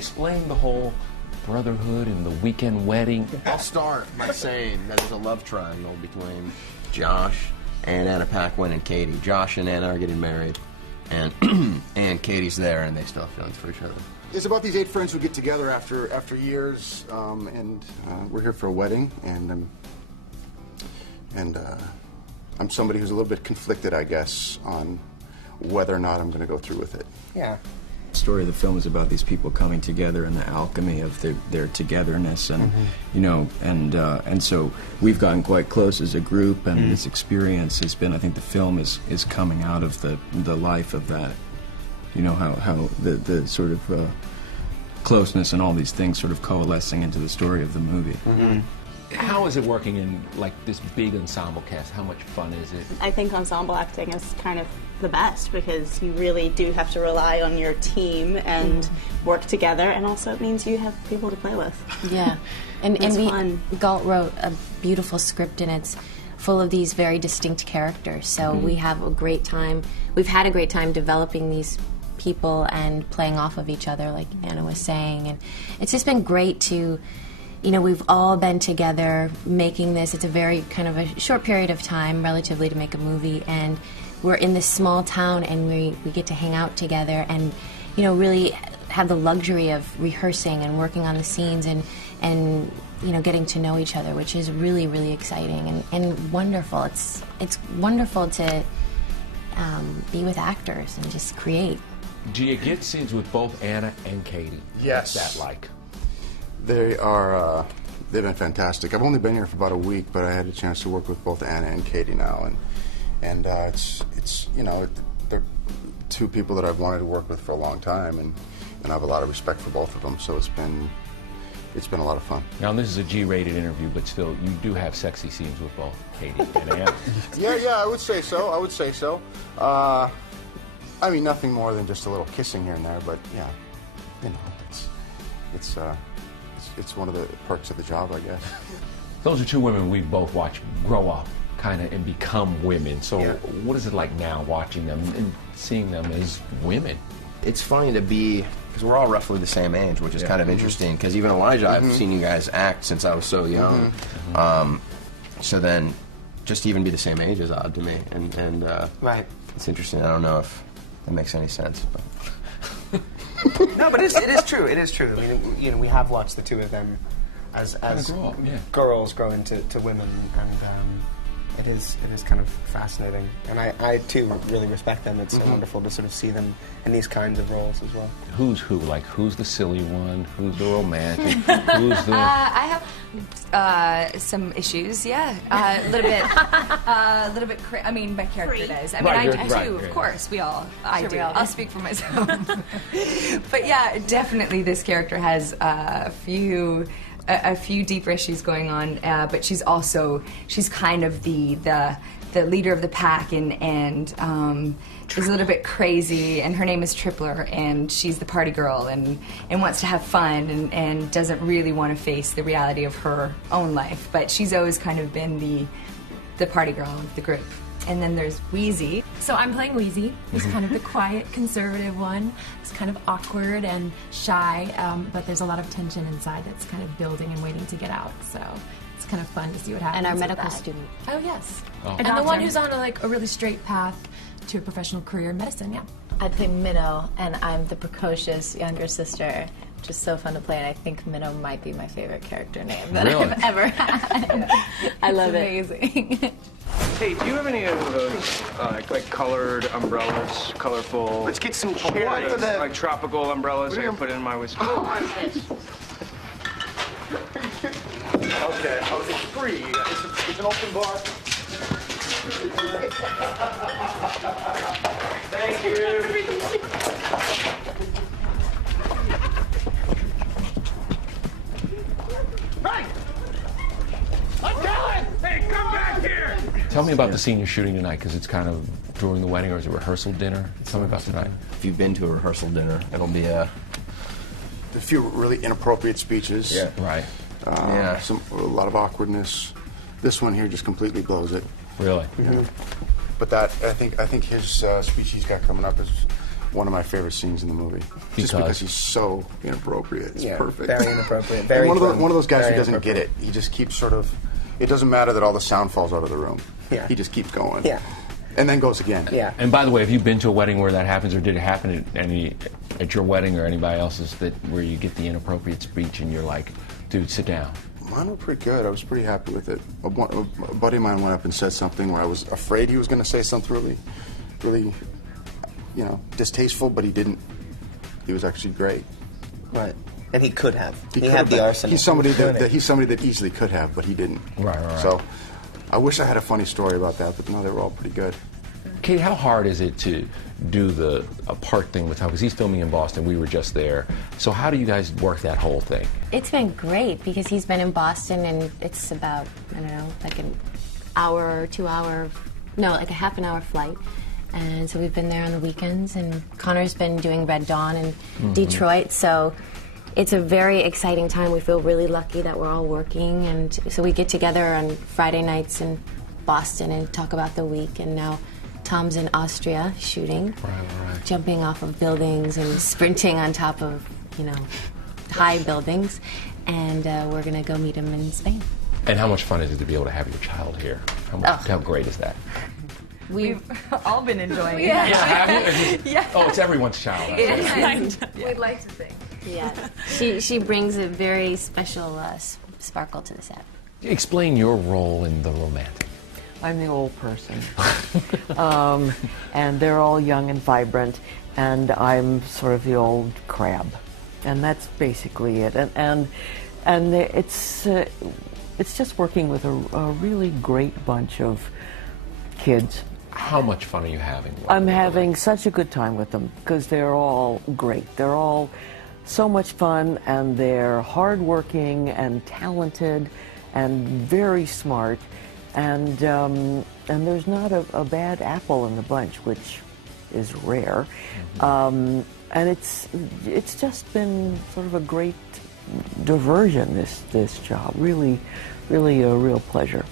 Explain the whole brotherhood and the weekend wedding. I'll start by saying that there's a love triangle between Josh and Anna Paquin and Katie. Josh and Anna are getting married, and and Katie's there, and they still have feelings for each other. It's about these 8 friends who get together after years, and we're here for a wedding, and I'm somebody who's a little bit conflicted, I guess, on whether or not I'm going to go through with it. Yeah. The story of the film is about these people coming together and the alchemy of their togetherness, and you know, and so we've gotten quite close as a group, and this experience has been. I think the film is coming out of the life of that. You know, how the sort of closeness and all these things sort of coalescing into the story of the movie. How is it working in like this big ensemble cast? How much fun is it? I think ensemble acting is kind of the best because you really do have to rely on your team and work together, and also it means you have people to play with. Yeah, and fun. Galt wrote a beautiful script, and it's full of these very distinct characters. So we have a great time. We've had a great time developing these people and playing off of each other, like Anna was saying, and it's just been great to. You know, we've all been together making this. It's a very kind of a short period of time, relatively, to make a movie, and we're in this small town, and we get to hang out together and, you know, really have the luxury of rehearsing and working on the scenes and you know, getting to know each other, which is really, really exciting and wonderful. It's wonderful to be with actors and just create. Do you get scenes with both Anna and Katie? Yes. What's that like? They are, they've been fantastic. I've only been here for about a week, but I had a chance to work with both Anna and Katie now, and it's you know, they're 2 people that I've wanted to work with for a long time, and I have a lot of respect for both of them, so it's been a lot of fun. Now, this is a G-rated interview, but still, you do have sexy scenes with both Katie and Anna. Yeah, I would say so. I mean, nothing more than just a little kissing here and there, but yeah, you know, it's one of the perks of the job, I guess. Those are 2 women we both watched grow up, kind of, and become women. So what is it like now watching them and seeing them as women? It's funny to be, because we're all roughly the same age, which is kind of interesting, because even Elijah, I've seen you guys act since I was so young. So then, just to even be the same age is odd to me, and Right. it's interesting. I don't know if that makes any sense, but... No, but it is true. It is true. I mean, you know, we have watched the 2 of them as girls grow into women, and it is kind of fascinating. And I too really respect them. It's so wonderful to sort of see them in these kinds of roles as well. Who's who? Like, who's the silly one? Who's the romantic? Who's the... I have some issues, yeah. A little bit. I mean, my character does. I mean, I do too. Of course, I do. I'll speak for myself. But yeah, definitely, this character has a few deeper issues going on. But she's kind of the leader of the pack, and she's a little bit crazy, and her name is Tripler, and she's the party girl, and wants to have fun, and doesn't really want to face the reality of her own life, but she's always kind of been the party girl of the group. And then there's Weezy. So I'm playing Weezy. He's kind of the quiet, conservative one. He's kind of awkward and shy, but there's a lot of tension inside that's kind of building and waiting to get out, so it's kind of fun to see what happens. And our with medical that. student. Oh, yes. Oh. And the one who's on a really straight path to a professional career in medicine, yeah. I play Minnow, and I'm the precocious younger sister, which is so fun to play, and I think Minnow might be my favorite character name that I've ever had. I love it. Amazing. Hey, do you have any of those like colored umbrellas, colorful? Let's get some chairs. Like tropical umbrellas I can put in my whiskey. Okay, it's free. It's an open bar. Thank you. Right! I'm going! Hey, come back here! Tell me about the scene you're shooting tonight, because it's kind of during the wedding, or is it rehearsal dinner? Tell me about tonight. If you've been to a rehearsal dinner, it'll be a few really inappropriate speeches. Yeah. Right. A lot of awkwardness. This one here just completely blows it. Really? Yeah. But I think his speech he's got coming up is one of my favorite scenes in the movie. Just because he's so inappropriate. It's perfect. Very inappropriate. Very one of those guys who doesn't get it. He just keeps sort of... It doesn't matter that all the sound falls out of the room. Yeah. He just keeps going. Yeah. And then goes again. Yeah. And by the way, have you been to a wedding where that happens, or did it happen at your wedding or anybody else's, where you get the inappropriate speech and you're like, dude, sit down? Mine were pretty good. I was pretty happy with it. A buddy of mine went up and said something where I was afraid he was going to say something really, distasteful, but he didn't. He was actually great. Right. And he could have. He had the arsenal. He's somebody that easily could have, but he didn't. Right. So I wish I had a funny story about that, but no, they were all pretty good. Kate, how hard is it to do a part thing with him? Because he's filming in Boston. We were just there. So how do you guys work that whole thing? It's been great because he's been in Boston, and it's about, I don't know, like an hour or 2 hour, no, like a half an hour flight. And so we've been there on the weekends, and Connor's been doing Red Dawn in Detroit, so it's a very exciting time. We feel really lucky that we're all working, and so we get together on Friday nights in Boston and talk about the week, and now Tom's in Austria shooting, jumping off of buildings and sprinting on top of, high buildings, and we're going to go meet him in Spain. And how much fun is it to be able to have your child here? How great is that? We've all been enjoying it. Yeah, have you? Oh, it's everyone's child. It is. We'd like to think. Yeah, she brings a very special sparkle to the set. Explain your role in the romantic. I'm the old person. And they're all young and vibrant, and I'm sort of the old crab. And that's basically it. And it's just working with a really great bunch of kids. How much fun are you having? I'm having such a good time with them because they're all great. They're all so much fun, and they're hardworking and talented and very smart. And there's not a bad apple in the bunch, which is rare. And it's just been sort of a great diversion, this job. Really a real pleasure.